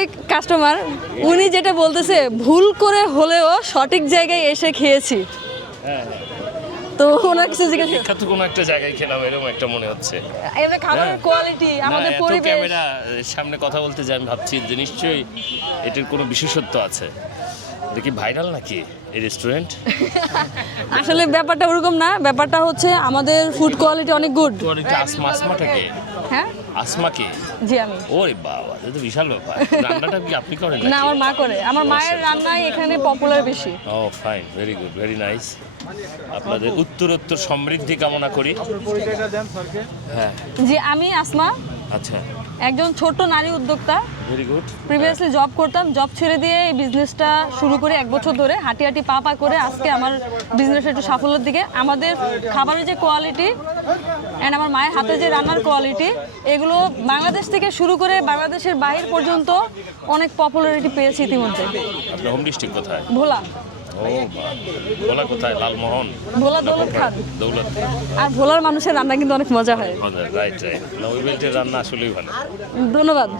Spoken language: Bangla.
আমারই কাস্টমার, উনি যেটা বলতেছে ভুল করে হলেও সঠিক জায়গায় এসে খেয়েছি। হ্যাঁ তো ওনার কিছু জিজ্ঞেস বিখ্যাত কোনো একটা জায়গায় খেলাম এরকম একটা মনে হচ্ছে। এবারে খাবারের কোয়ালিটি, আমাদের পরিবেশ। ক্যামেরা সামনে কথা বলতে যাই আমি ভাবছি যে নিশ্চয়ই এটার কোনো বিশেষত্ব আছে। দেখি ভাইরাল নাকি এই রেস্টুরেন্ট? আসলে ব্যাপারটা ওরকম না, ব্যাপারটা হচ্ছে আমাদের ফুড কোয়ালিটি অনেক গুড। আসমাটাকে হ্যাঁ আসমা কি? জি আমি। ওরে বাবা, এটা তো বিশাল ব্যাপার। রান্নাটা কি আপনি করেন না, আমার মা করে। আমার মায়ের রান্নাই এখানে পপুলার বেশি। Oh fine, very good, very nice. আপনাদের উত্তরোত্তর সমৃদ্ধি কামনা করি। হ্যাঁ জি, আমি আসমা, আচ্ছা, একজন ছোট্ট নারী উদ্যোক্তা। Very good. প্রিভিয়াসলি জব করতাম, জব ছেড়ে দিয়ে এই বিজনেসটা শুরু করে 1 বছর ধরে হাঁটি হাঁটি পা পা করে আজকে আমার বিজনেস একটু সাফল্যের দিকে। আমাদের খাবারের যে কোয়ালিটি অ্যান্ড আমার মায়ের হাতে যে রান্নার কোয়ালিটি, এগুলো বাংলাদেশ থেকে শুরু করে বাংলাদেশের বাইরে পর্যন্ত অনেক পপুলারিটি পেয়েছে ইতিমধ্যে। আপনার হোম ডিস্ট্রিক্ট কোথায়? ভোলা। ও ভোলা কোথায়? লালমোহন? ভোলা দৌলত খান। দৌলত। আর ভোলার মানুষের রান্না কিন্তু অনেক মজা হয়। রাইট রাইট, নবী বেল্টের রান্না আসলেই ভালো। ধন্যবাদ।